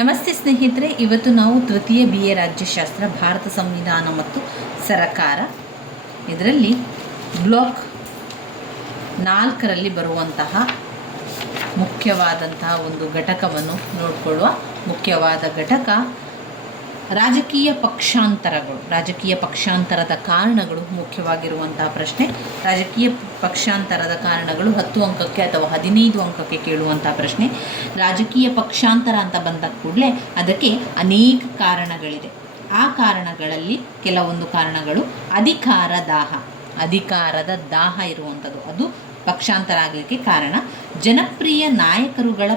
ನಮಸ್ತೆ ಸ್ನೇಹಿತರೆ, ಇವತ್ತು ನಾವು ತೃತೀಯ BA ರಾಜ್ಯಶಾಸ್ತ್ರ ಭಾರತ ಸಂವಿಧಾನ ಮತ್ತು ಸರಕಾರ ಇದರಲ್ಲಿ ಬ್ಲಾಕ್ 4ರಲ್ಲಿ ಬರುವಂತಹ ಮುಖ್ಯವಾದಂತಹ ಒಂದು ಘಟಕವನ್ನು ನೋಡಿಕೊಳ್ಳುವ. ಮುಖ್ಯವಾದ ಘಟಕ ರಾಜಕೀಯ ಪಕ್ಷಾಂತರಗಳು. ರಾಜಕೀಯ ಪಕ್ಷಾಂತರದ ಕಾರಣಗಳು ಮುಖ್ಯವಾಗಿರುವಂತಹ ಪ್ರಶ್ನೆ. ರಾಜಕೀಯ ಪಕ್ಷಾಂತರದ ಕಾರಣಗಳು 10 ಅಂಕಕ್ಕೆ ಅಥವಾ 15 ಅಂಕಕ್ಕೆ ಕೇಳುವಂತಹ ಪ್ರಶ್ನೆ. ರಾಜಕೀಯ ಪಕ್ಷಾಂತರ ಅಂತ ಬಂದ ಕೂಡಲೇ ಅದಕ್ಕೆ ಅನೇಕ ಕಾರಣಗಳಿದೆ. ಆ ಕಾರಣಗಳಲ್ಲಿ ಕೆಲವೊಂದು ಕಾರಣಗಳು ಅಧಿಕಾರದ ದಾಹ ಇರುವಂಥದ್ದು, ಅದು ಪಕ್ಷಾಂತರ ಆಗಲಿಕ್ಕೆ ಕಾರಣ. ಜನಪ್ರಿಯ ನಾಯಕರುಗಳ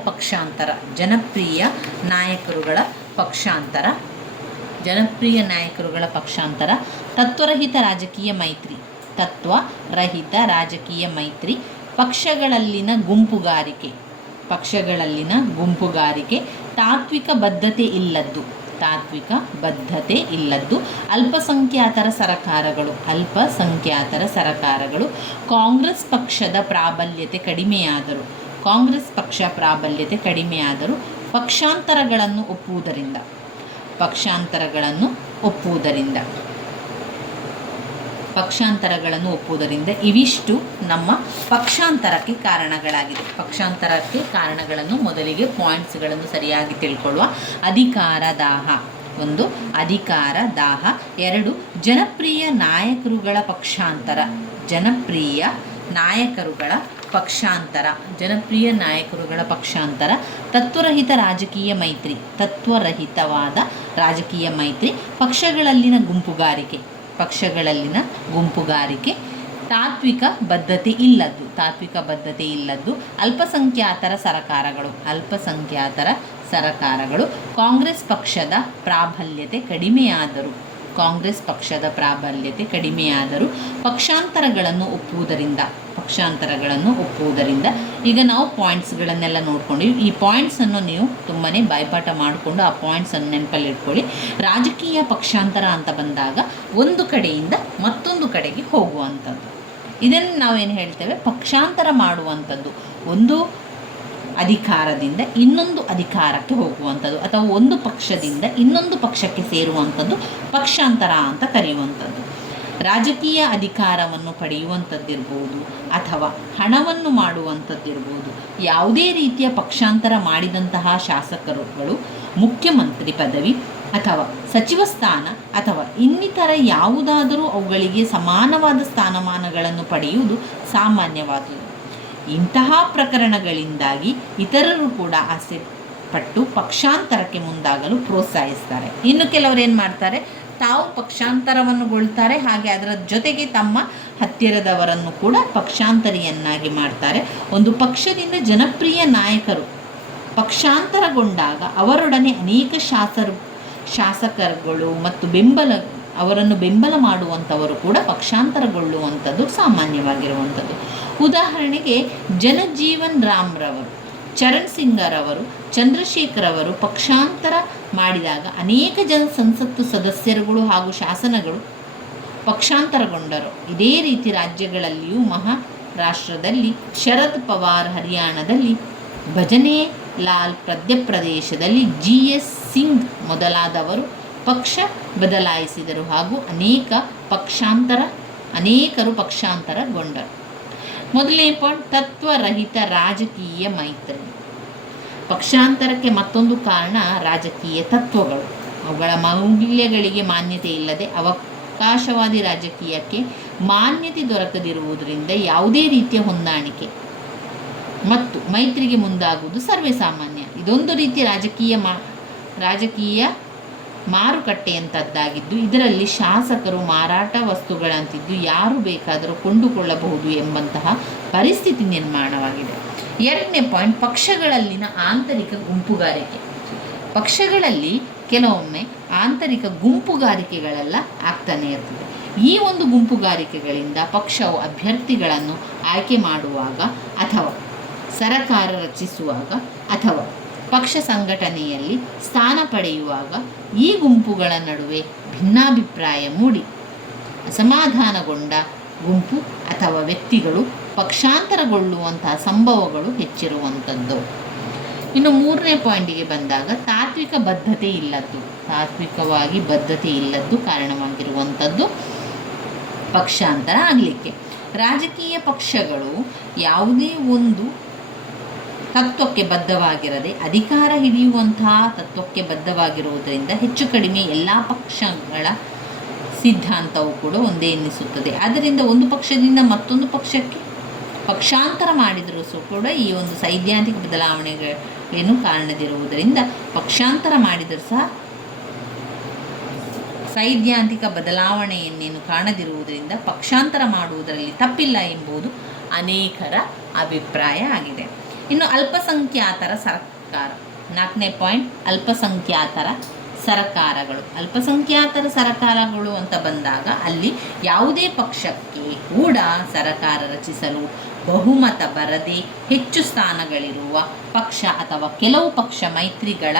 ಪಕ್ಷಾಂತರ, ತತ್ವರಹಿತ ರಾಜಕೀಯ ಮೈತ್ರಿ, ಪಕ್ಷಗಳಲ್ಲಿನ ಗುಂಪುಗಾರಿಕೆ, ತಾತ್ವಿಕ ಬದ್ಧತೆ ಇಲ್ಲದ್ದು, ಅಲ್ಪಸಂಖ್ಯಾತರ ಸರಕಾರಗಳು, ಕಾಂಗ್ರೆಸ್ ಪಕ್ಷದ ಪ್ರಾಬಲ್ಯತೆ ಕಡಿಮೆಯಾದರೂ ಪಕ್ಷಾಂತರಗಳನ್ನು ಒಪ್ಪುವುದರಿಂದ ಇವಿಷ್ಟು ನಮ್ಮ ಪಕ್ಷಾಂತರಕ್ಕೆ ಕಾರಣಗಳಾಗಿದೆ. ಪಕ್ಷಾಂತರಕ್ಕೆ ಕಾರಣಗಳನ್ನು ಮೊದಲಿಗೆ ಪಾಯಿಂಟ್ಸ್ಗಳನ್ನು ಸರಿಯಾಗಿ ತಿಳ್ಕೊಳ್ಳುವ. ಅಧಿಕಾರ ದಾಹ, 1 ಅಧಿಕಾರ ದಾಹ, 2 ಜನಪ್ರಿಯ ನಾಯಕರುಗಳ ಪಕ್ಷಾಂತರ, ತತ್ವರಹಿತವಾದ ರಾಜಕೀಯ ಮೈತ್ರಿ, ಪಕ್ಷಗಳಲ್ಲಿನ ಗುಂಪುಗಾರಿಕೆ, ತಾತ್ವಿಕ ಬದ್ಧತೆ ಇಲ್ಲದ್ದು, ಅಲ್ಪಸಂಖ್ಯಾತರ ಸರಕಾರಗಳು, ಕಾಂಗ್ರೆಸ್ ಪಕ್ಷದ ಪ್ರಾಬಲ್ಯತೆ ಕಡಿಮೆಯಾದರೂ ಪಕ್ಷಾಂತರಗಳನ್ನು ಒಪ್ಪುವುದರಿಂದ. ಈಗ ನಾವು ಪಾಯಿಂಟ್ಸ್ಗಳನ್ನೆಲ್ಲ ನೋಡ್ಕೊಂಡಿವಿ. ಈ ಪಾಯಿಂಟ್ಸನ್ನು ನೀವು ತುಂಬಾ ಬಾಯ್ಪಾಠ ಮಾಡಿಕೊಂಡು ಆ ಪಾಯಿಂಟ್ಸನ್ನು ನೆನಪಲ್ಲಿ ಇಟ್ಕೊಳ್ಳಿ. ರಾಜಕೀಯ ಪಕ್ಷಾಂತರ ಅಂತ ಬಂದಾಗ ಒಂದು ಕಡೆಯಿಂದ ಮತ್ತೊಂದು ಕಡೆಗೆ ಹೋಗುವಂಥದ್ದು, ಇದನ್ನು ನಾವೇನು ಹೇಳ್ತೇವೆ, ಪಕ್ಷಾಂತರ ಮಾಡುವಂಥದ್ದು. ಒಂದು ಅಧಿಕಾರದಿಂದ ಇನ್ನೊಂದು ಅಧಿಕಾರಕ್ಕೆ ಹೋಗುವಂಥದ್ದು ಅಥವಾ ಒಂದು ಪಕ್ಷದಿಂದ ಇನ್ನೊಂದು ಪಕ್ಷಕ್ಕೆ ಸೇರುವಂಥದ್ದು ಪಕ್ಷಾಂತರ ಅಂತ ಕರೆಯುವಂಥದ್ದು. ರಾಜಕೀಯ ಅಧಿಕಾರವನ್ನು ಪಡೆಯುವಂಥದ್ದಿರ್ಬೋದು ಅಥವಾ ಹಣವನ್ನು ಮಾಡುವಂಥದ್ದಿರ್ಬೋದು. ಯಾವುದೇ ರೀತಿಯ ಪಕ್ಷಾಂತರ ಮಾಡಿದಂತಹ ಶಾಸಕರುಗಳು ಮುಖ್ಯಮಂತ್ರಿ ಪದವಿ ಅಥವಾ ಸಚಿವ ಸ್ಥಾನ ಅಥವಾ ಇನ್ನಿತರ ಯಾವುದಾದರೂ ಅವುಗಳಿಗೆ ಸಮಾನವಾದ ಸ್ಥಾನಮಾನಗಳನ್ನು ಪಡೆಯುವುದು ಸಾಮಾನ್ಯವಾದುದು. ಇಂತಹ ಪ್ರಕರಣಗಳಿಂದಾಗಿ ಇತರರು ಕೂಡ ಆಸೆ ಪಟ್ಟು ಪಕ್ಷಾಂತರಕ್ಕೆ ಮುಂದಾಗಲು ಪ್ರೋತ್ಸಾಹಿಸ್ತಾರೆ. ಇನ್ನು ಕೆಲವರು ಏನು ಮಾಡ್ತಾರೆ, ತಾವು ಪಕ್ಷಾಂತರವನ್ನುಗೊಳ್ತಾರೆ, ಹಾಗೆ ಅದರ ಜೊತೆಗೆ ತಮ್ಮ ಹತ್ತಿರದವರನ್ನು ಕೂಡ ಪಕ್ಷಾಂತರಿಯನ್ನಾಗಿ ಮಾಡ್ತಾರೆ. ಒಂದು ಪಕ್ಷದಿಂದ ಜನಪ್ರಿಯ ನಾಯಕರು ಪಕ್ಷಾಂತರಗೊಂಡಾಗ ಅವರೊಡನೆ ಅನೇಕ ಶಾಸಕರುಗಳು ಮತ್ತು ಅವರನ್ನು ಬೆಂಬಲ ಮಾಡುವಂಥವರು ಕೂಡ ಪಕ್ಷಾಂತರಗೊಳ್ಳುವಂಥದ್ದು ಸಾಮಾನ್ಯವಾಗಿರುವಂಥದ್ದು. ಉದಾಹರಣೆಗೆ ಜನಜೀವನ್ ರಾಮ್ರವರು, ಚರಣ್ ಸಿಂಗರವರು, ಚಂದ್ರಶೇಖರ್ ಅವರು ಪಕ್ಷಾಂತರ ಮಾಡಿದಾಗ ಅನೇಕ ಸಂಸತ್ತು ಸದಸ್ಯರುಗಳು ಹಾಗೂ ಶಾಸನಗಳು ಪಕ್ಷಾಂತರಗೊಂಡರು. ಇದೇ ರೀತಿ ರಾಜ್ಯಗಳಲ್ಲಿಯೂ ಮಹಾರಾಷ್ಟ್ರದಲ್ಲಿ ಶರದ್ ಪವಾರ್, ಹರಿಯಾಣದಲ್ಲಿ ಭಜನೆ ಲಾಲ್, ಮಧ್ಯಪ್ರದೇಶದಲ್ಲಿ GS ಸಿಂಗ್ ಮೊದಲಾದವರು ಪಕ್ಷ ಬದಲಾಯಿಸಿದರು ಹಾಗೂ ಅನೇಕರು ಪಕ್ಷಾಂತರಗೊಂಡರು. ಮೊದಲನೇ ಪಾಯಿಂಟ್, ತತ್ವರಹಿತ ರಾಜಕೀಯ ಮೈತ್ರಿ. ಪಕ್ಷಾಂತರಕ್ಕೆ ಮತ್ತೊಂದು ಕಾರಣ ರಾಜಕೀಯ ತತ್ವಗಳು. ಅವುಗಳ ಮೌಲ್ಯಗಳಿಗೆ ಮಾನ್ಯತೆ ಇಲ್ಲದೆ ಅವಕಾಶವಾದಿ ರಾಜಕೀಯಕ್ಕೆ ಮಾನ್ಯತೆ ದೊರಕದಿರುವುದರಿಂದ ಯಾವುದೇ ರೀತಿಯ ಹೊಂದಾಣಿಕೆ ಮತ್ತು ಮೈತ್ರಿಗೆ ಮುಂದಾಗುವುದು ಸರ್ವೇ ಸಾಮಾನ್ಯ. ಇದೊಂದು ರೀತಿಯ ರಾಜಕೀಯ ಮಾರುಕಟ್ಟೆಯಂಥದ್ದಾಗಿದ್ದು ಇದರಲ್ಲಿ ಶಾಸಕರು ಮಾರಾಟ ವಸ್ತುಗಳಂತಿದ್ದು ಯಾರು ಬೇಕಾದರೂ ಕೊಂಡುಕೊಳ್ಳಬಹುದು ಎಂಬಂತಹ ಪರಿಸ್ಥಿತಿ ನಿರ್ಮಾಣವಾಗಿದೆ. 2ನೇ ಪಾಯಿಂಟ್, ಪಕ್ಷಗಳಲ್ಲಿನ ಆಂತರಿಕ ಗುಂಪುಗಾರಿಕೆ. ಪಕ್ಷಗಳಲ್ಲಿ ಕೆಲವೊಮ್ಮೆ ಆಂತರಿಕ ಗುಂಪುಗಾರಿಕೆಗಳೆಲ್ಲ ಆಗ್ತಾನೆ ಇರ್ತದೆ. ಈ ಒಂದು ಗುಂಪುಗಾರಿಕೆಗಳಿಂದ ಪಕ್ಷವು ಅಭ್ಯರ್ಥಿಗಳನ್ನು ಆಯ್ಕೆ ಮಾಡುವಾಗ ಅಥವಾ ಸರಕಾರ ರಚಿಸುವಾಗ ಅಥವಾ ಪಕ್ಷ ಸಂಘಟನೆಯಲ್ಲಿ ಸ್ಥಾನ ಪಡೆಯುವಾಗ ಈ ಗುಂಪುಗಳ ನಡುವೆ ಭಿನ್ನಾಭಿಪ್ರಾಯ ಮೂಡಿ ಅಸಮಾಧಾನಗೊಂಡ ಗುಂಪು ಅಥವಾ ವ್ಯಕ್ತಿಗಳು ಪಕ್ಷಾಂತರಗೊಳ್ಳುವಂತಹ ಸಂಭವಗಳು ಹೆಚ್ಚಿರುವಂಥದ್ದು. ಇನ್ನು ಮೂರನೇ ಪಾಯಿಂಟಿಗೆ ಬಂದಾಗ ತಾತ್ವಿಕ ಬದ್ಧತೆ ಇಲ್ಲದ್ದು, ತಾತ್ವಿಕವಾಗಿ ಬದ್ಧತೆ ಇಲ್ಲದ್ದು ಕಾರಣವಾಗಿರುವಂಥದ್ದು ಪಕ್ಷಾಂತರ ಆಗಲಿಕ್ಕೆ. ರಾಜಕೀಯ ಪಕ್ಷಗಳು ಯಾವುದೇ ಒಂದು ತತ್ವಕ್ಕೆ ಬದ್ಧವಾಗಿರದೆ ಅಧಿಕಾರ ಹಿಡಿಯುವಂತಹ ತತ್ವಕ್ಕೆ ಬದ್ಧವಾಗಿರುವುದರಿಂದ ಹೆಚ್ಚು ಕಡಿಮೆ ಎಲ್ಲ ಪಕ್ಷಗಳ ಸಿದ್ಧಾಂತವು ಕೂಡ ಒಂದೇ ಎನ್ನಿಸುತ್ತದೆ. ಆದ್ದರಿಂದ ಒಂದು ಪಕ್ಷದಿಂದ ಮತ್ತೊಂದು ಪಕ್ಷಕ್ಕೆ ಪಕ್ಷಾಂತರ ಮಾಡಿದರೂ ಕೂಡ ಈ ಒಂದು ಸೈದ್ಧಾಂತಿಕ ಬದಲಾವಣೆಗಳೇನು ಕಾರಣದಿರುವುದರಿಂದ ಪಕ್ಷಾಂತರ ಮಾಡಿದರೂ ಸಹ ಸೈದ್ಧಾಂತಿಕ ಬದಲಾವಣೆಯನ್ನೇನು ಕಾಣದಿರುವುದರಿಂದ ಪಕ್ಷಾಂತರ ಮಾಡುವುದರಲ್ಲಿ ತಪ್ಪಿಲ್ಲ ಎಂಬುದು ಅನೇಕರ ಅಭಿಪ್ರಾಯ ಆಗಿದೆ. ಇನ್ನು ಅಲ್ಪಸಂಖ್ಯಾತರ ಸರ್ಕಾರ, 4ನೇ ಪಾಯಿಂಟ್, ಅಲ್ಪಸಂಖ್ಯಾತರ ಸರಕಾರಗಳು. ಅಲ್ಪಸಂಖ್ಯಾತರ ಸರಕಾರಗಳು ಅಂತ ಬಂದಾಗ ಅಲ್ಲಿ ಯಾವುದೇ ಪಕ್ಷಕ್ಕೆ ಕೂಡ ಸರಕಾರ ರಚಿಸಲು ಬಹುಮತ ಬರದೆ ಹೆಚ್ಚು ಸ್ಥಾನಗಳಿರುವ ಪಕ್ಷ ಅಥವಾ ಕೆಲವು ಪಕ್ಷ ಮೈತ್ರಿಗಳ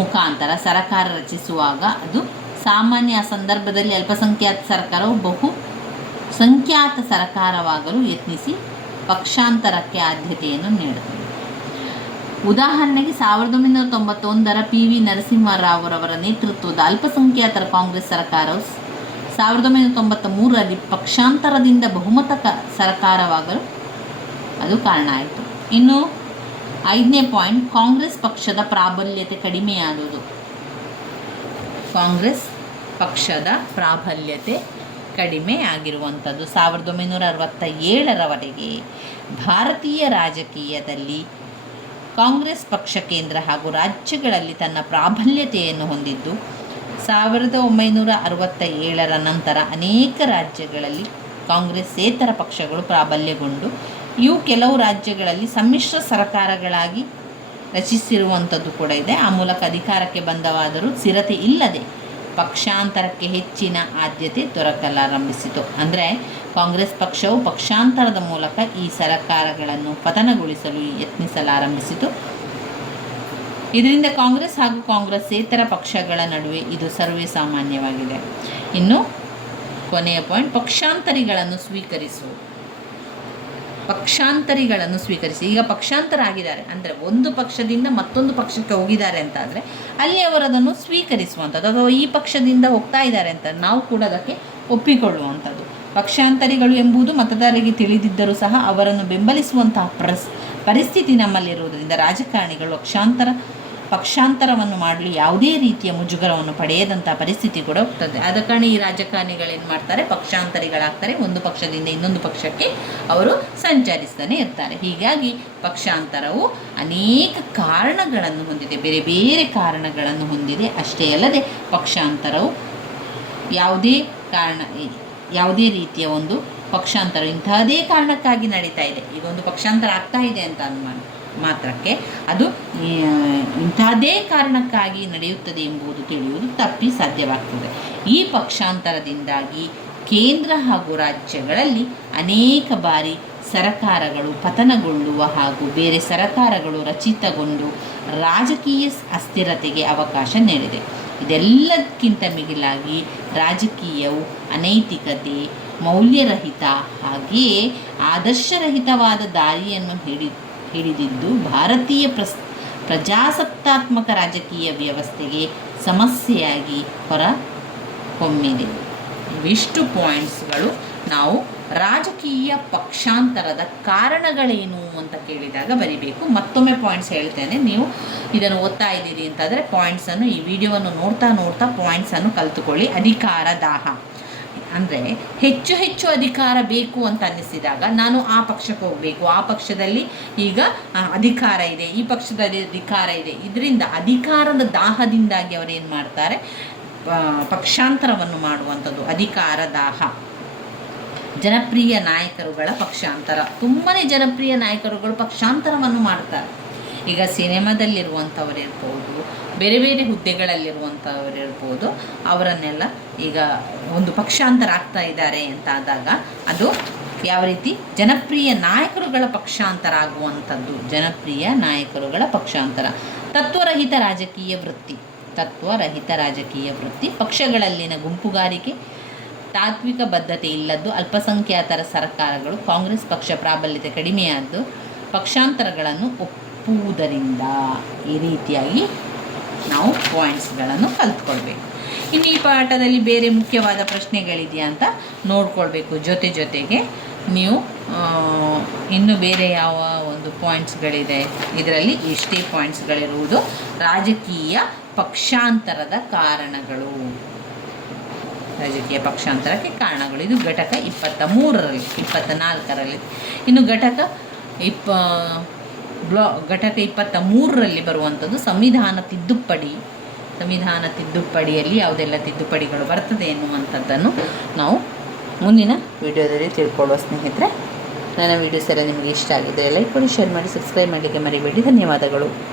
ಮುಖಾಂತರ ಸರಕಾರ ರಚಿಸುವಾಗ ಅದು ಸಾಮಾನ್ಯ ಸಂದರ್ಭದಲ್ಲಿ ಅಲ್ಪಸಂಖ್ಯಾತ ಸರ್ಕಾರವು ಬಹು ಸಂಖ್ಯಾತ ಸರಕಾರವಾಗಲು ಯತ್ನಿಸಿ ಪಕ್ಷಾಂತರಕ್ಕೆ ಆದ್ಯತೆಯನ್ನು ನೀಡುತ್ತದೆ. ಉದಾಹರಣೆಗೆ 1991ರ PV ನರಸಿಂಹರಾವ್ರವರ ನೇತೃತ್ವದ ಅಲ್ಪಸಂಖ್ಯಾತರ ಕಾಂಗ್ರೆಸ್ ಸರ್ಕಾರವು 1993ರಲ್ಲಿ ಪಕ್ಷಾಂತರದಿಂದ ಬಹುಮತ ಸರ್ಕಾರವಾಗಲು ಅದು ಕಾರಣ ಆಯಿತು. ಇನ್ನು 5ನೇ ಪಾಯಿಂಟ್, ಕಾಂಗ್ರೆಸ್ ಪಕ್ಷದ ಪ್ರಾಬಲ್ಯತೆ ಕಡಿಮೆಯಾದುದು. ಕಾಂಗ್ರೆಸ್ ಪಕ್ಷದ ಪ್ರಾಬಲ್ಯತೆ ಕಡಿಮೆ ಆಗಿರುವಂಥದ್ದು 1967ರವರೆಗೆ ಭಾರತೀಯ ರಾಜಕೀಯದಲ್ಲಿ ಕಾಂಗ್ರೆಸ್ ಪಕ್ಷ ಕೇಂದ್ರ ಹಾಗೂ ರಾಜ್ಯಗಳಲ್ಲಿ ತನ್ನ ಪ್ರಾಬಲ್ಯತೆಯನ್ನು ಹೊಂದಿದ್ದು 1967ರ ನಂತರ ಅನೇಕ ರಾಜ್ಯಗಳಲ್ಲಿ ಕಾಂಗ್ರೆಸ್ಸೇತರ ಪಕ್ಷಗಳು ಪ್ರಾಬಲ್ಯಗೊಂಡು ಇವು ಕೆಲವು ರಾಜ್ಯಗಳಲ್ಲಿ ಸಮ್ಮಿಶ್ರ ಸರ್ಕಾರಗಳಾಗಿ ರಚಿಸಿರುವಂಥದ್ದು ಕೂಡ ಇದೆ. ಆ ಮೂಲಕ ಅಧಿಕಾರಕ್ಕೆ ಬಂದವಾದರೂ ಸ್ಥಿರತೆ ಇಲ್ಲದೆ ಪಕ್ಷಾಂತರಕ್ಕೆ ಹೆಚ್ಚಿನ ಆದ್ಯತೆ ದೊರಕಲಾರಂಭಿಸಿತು. ಅಂದರೆ ಕಾಂಗ್ರೆಸ್ ಪಕ್ಷವು ಪಕ್ಷಾಂತರದ ಮೂಲಕ ಈ ಸರ್ಕಾರಗಳನ್ನು ಪತನಗೊಳಿಸಲು ಯತ್ನಿಸಲಾರಂಭಿಸಿತು. ಇದರಿಂದ ಕಾಂಗ್ರೆಸ್ ಹಾಗೂ ಕಾಂಗ್ರೆಸ್ಸೇತರ ಪಕ್ಷಗಳ ನಡುವೆ ಇದು ಸರ್ವೇ ಸಾಮಾನ್ಯವಾಗಿದೆ. ಇನ್ನು ಕೊನೆಯ ಪಾಯಿಂಟ್, ಪಕ್ಷಾಂತರಿಗಳನ್ನು ಸ್ವೀಕರಿಸಿ. ಈಗ ಪಕ್ಷಾಂತರ ಆಗಿದ್ದಾರೆ ಅಂದರೆ ಒಂದು ಪಕ್ಷದಿಂದ ಮತ್ತೊಂದು ಪಕ್ಷಕ್ಕೆ ಹೋಗಿದ್ದಾರೆ ಅಂತಾದರೆ ಅಲ್ಲಿ ಅವರದನ್ನು ಸ್ವೀಕರಿಸುವಂಥದ್ದು, ಅಥವಾ ಈ ಪಕ್ಷದಿಂದ ಹೋಗ್ತಾ ಇದ್ದಾರೆ ಅಂತ ನಾವು ಕೂಡ ಅದಕ್ಕೆ ಒಪ್ಪಿಕೊಳ್ಳುವಂಥದ್ದು. ಪಕ್ಷಾಂತರಿಗಳು ಎಂಬುದು ಮತದಾರರಿಗೆ ತಿಳಿದಿದ್ದರೂ ಸಹ ಅವರನ್ನು ಬೆಂಬಲಿಸುವಂತಹ ಪರಿಸ್ಥಿತಿ ನಮ್ಮಲ್ಲಿರುವುದರಿಂದ ರಾಜಕಾರಣಿಗಳು ಪಕ್ಷಾಂತರವನ್ನು ಮಾಡಲು ಯಾವುದೇ ರೀತಿಯ ಮುಜುಗರವನ್ನು ಪಡೆಯದಂಥ ಪರಿಸ್ಥಿತಿ ಕೂಡ ಹೋಗ್ತದೆ. ಆದ ಕಾರಣ ಈ ರಾಜಕಾರಣಿಗಳೇನು ಮಾಡ್ತಾರೆ, ಪಕ್ಷಾಂತರಿಗಳಾಗ್ತಾರೆ. ಒಂದು ಪಕ್ಷದಿಂದ ಇನ್ನೊಂದು ಪಕ್ಷಕ್ಕೆ ಅವರು ಸಂಚರಿಸ್ತಾನೆ ಇರ್ತಾರೆ. ಹೀಗಾಗಿ ಪಕ್ಷಾಂತರವು ಅನೇಕ ಕಾರಣಗಳನ್ನು ಹೊಂದಿದೆ, ಬೇರೆ ಬೇರೆ ಕಾರಣಗಳನ್ನು ಹೊಂದಿದೆ. ಅಷ್ಟೇ ಅಲ್ಲದೆ ಪಕ್ಷಾಂತರವು ಯಾವುದೇ ರೀತಿಯ ಒಂದು ಪಕ್ಷಾಂತರ ಇಂತಹದೇ ಕಾರಣಕ್ಕಾಗಿ ನಡೀತಾ ಇದೆ. ಈಗ ಒಂದು ಪಕ್ಷಾಂತರ ಆಗ್ತಾ ಇದೆ ಅಂತ ಮಾತ್ರಕ್ಕೆ ಅದು ಇಂತಹದೇ ಕಾರಣಕ್ಕಾಗಿ ನಡೆಯುತ್ತದೆ ಎಂಬುದು ತಿಳಿಯುವುದು ತಪ್ಪಿ ಸಾಧ್ಯವಾಗ್ತದೆ. ಈ ಪಕ್ಷಾಂತರದಿಂದಾಗಿ ಕೇಂದ್ರ ಹಾಗೂ ರಾಜ್ಯಗಳಲ್ಲಿ ಅನೇಕ ಬಾರಿ ಸರಕಾರಗಳು ಪತನಗೊಳ್ಳುವ ಹಾಗೂ ಬೇರೆ ಸರಕಾರಗಳು ರಚಿತಗೊಂಡು ರಾಜಕೀಯ ಅಸ್ಥಿರತೆಗೆ ಅವಕಾಶ ನೀಡಿದೆ. ಇದೆಲ್ಲದಕ್ಕಿಂತ ಮಿಗಿಲಾಗಿ ರಾಜಕೀಯವು ಅನೈತಿಕತೆ, ಮೌಲ್ಯರಹಿತ ಹಾಗೆಯೇ ಆದರ್ಶರಹಿತವಾದ ದಾರಿಯನ್ನು ಹಿಡಿದಿದ್ದು ಭಾರತೀಯ ಪ್ರಜಾಸತ್ತಾತ್ಮಕ ರಾಜಕೀಯ ವ್ಯವಸ್ಥೆಗೆ ಸಮಸ್ಯೆಯಾಗಿ ಹೊರಹೊಮ್ಮಿದೆ. ಇವಿಷ್ಟು ಪಾಯಿಂಟ್ಸ್ಗಳು ನಾವು ರಾಜಕೀಯ ಪಕ್ಷಾಂತರದ ಕಾರಣಗಳೇನು ಅಂತ ಕೇಳಿದಾಗ ಬರಿಬೇಕು. ಮತ್ತೊಮ್ಮೆ ಪಾಯಿಂಟ್ಸ್ ಹೇಳ್ತೇನೆ, ನೀವು ಇದನ್ನು ಓದ್ತಾ ಇದ್ದೀರಿ ಅಂತಾದರೆ ಪಾಯಿಂಟ್ಸನ್ನು, ಈ ವಿಡಿಯೋವನ್ನು ನೋಡ್ತಾ ಪಾಯಿಂಟ್ಸನ್ನು ಕಲಿತುಕೊಳ್ಳಿ. ಅಧಿಕಾರ ದಾಹ ಅಂದರೆ ಹೆಚ್ಚು ಅಧಿಕಾರ ಬೇಕು ಅಂತ ಅನ್ನಿಸಿದಾಗ ನಾನು ಆ ಪಕ್ಷಕ್ಕೆ ಹೋಗಬೇಕು, ಆ ಪಕ್ಷದಲ್ಲಿ ಈಗ ಅಧಿಕಾರ ಇದೆ, ಈ ಪಕ್ಷದಲ್ಲಿ ಅಧಿಕಾರ ಇದೆ. ಇದರಿಂದ ಅಧಿಕಾರದ ದಾಹದಿಂದಾಗಿ ಅವರೇನು ಮಾಡ್ತಾರೆ, ಪಕ್ಷಾಂತರವನ್ನು ಮಾಡುವಂಥದ್ದು ಅಧಿಕಾರ ದಾಹ. ಜನಪ್ರಿಯ ನಾಯಕರುಗಳ ಪಕ್ಷಾಂತರ, ತುಂಬಾ ಜನಪ್ರಿಯ ನಾಯಕರುಗಳು ಪಕ್ಷಾಂತರವನ್ನು ಮಾಡ್ತಾರೆ. ಈಗ ಸಿನಿಮಾದಲ್ಲಿರುವಂಥವರಿರ್ಬೋದು, ಬೇರೆ ಬೇರೆ ಹುದ್ದೆಗಳಲ್ಲಿರುವಂಥವರಿರ್ಬೋದು, ಅವರನ್ನೆಲ್ಲ ಈಗ ಒಂದು ಪಕ್ಷಾಂತರ ಆಗ್ತಾ ಇದ್ದಾರೆ ಅಂತ ಆದಾಗ ಅದು ಯಾವ ರೀತಿ ಜನಪ್ರಿಯ ನಾಯಕರುಗಳ ಪಕ್ಷಾಂತರ ಆಗುವಂಥದ್ದು. ಜನಪ್ರಿಯ ನಾಯಕರುಗಳ ಪಕ್ಷಾಂತರ. ತತ್ವರಹಿತ ರಾಜಕೀಯ ವೃತ್ತಿ, ಪಕ್ಷಗಳಲ್ಲಿನ ಗುಂಪುಗಾರಿಕೆ, ತಾತ್ವಿಕ ಬದ್ಧತೆ ಇಲ್ಲದ್ದು, ಅಲ್ಪಸಂಖ್ಯಾತರ ಸರ್ಕಾರಗಳು, ಕಾಂಗ್ರೆಸ್ ಪಕ್ಷ ಪ್ರಾಬಲ್ಯತೆ ಕಡಿಮೆಯಾದ್ದು, ಪಕ್ಷಾಂತರಗಳನ್ನು ತಪ್ಪುವುದರಿಂದ. ಈ ರೀತಿಯಾಗಿ ನಾವು ಪಾಯಿಂಟ್ಸ್ಗಳನ್ನು ಕಲ್ತ್ಕೊಳ್ಬೇಕು. ಇನ್ನು ಈ ಪಾಠದಲ್ಲಿ ಬೇರೆ ಮುಖ್ಯವಾದ ಪ್ರಶ್ನೆಗಳಿದೆಯಾ ಅಂತ ನೋಡ್ಕೊಳ್ಬೇಕು. ಜೊತೆಗೆ ನೀವು ಇನ್ನು ಬೇರೆ ಯಾವ ಒಂದು ಪಾಯಿಂಟ್ಸ್ಗಳಿದೆ, ಇದರಲ್ಲಿ ಇಷ್ಟೇ ಪಾಯಿಂಟ್ಸ್ಗಳಿರುವುದು. ರಾಜಕೀಯ ಪಕ್ಷಾಂತರದ ಕಾರಣಗಳು, ರಾಜಕೀಯ ಪಕ್ಷಾಂತರಕ್ಕೆ ಕಾರಣಗಳು. ಇದು ಘಟಕ 23ರಲ್ಲಿ 24ರಲ್ಲಿ. ಇನ್ನು ಘಟಕ 23ರಲ್ಲಿ ಬರುವಂಥದ್ದು ಸಂವಿಧಾನ ತಿದ್ದುಪಡಿಯಲ್ಲಿ ಯಾವುದೆಲ್ಲ ತಿದ್ದುಪಡಿಗಳು ಬರ್ತದೆ ಎನ್ನುವಂಥದ್ದನ್ನು ನಾವು ಮುಂದಿನ ವಿಡಿಯೋದಲ್ಲಿ ತಿಳ್ಕೊಳ್ಳುವ. ಸ್ನೇಹಿತರೆ, ನನ್ನ ವಿಡಿಯೋಸ್ ಎಲ್ಲ ನಿಮಗೆ ಇಷ್ಟ ಆಗಿದ್ದರೆ ಲೈಕ್ ಮಾಡಿ, ಶೇರ್ ಮಾಡಿ, ಸಬ್ಸ್ಕ್ರೈಬ್ ಮಾಡಲಿಕ್ಕೆ ಮರಿಬೇಡಿ. ಧನ್ಯವಾದಗಳು.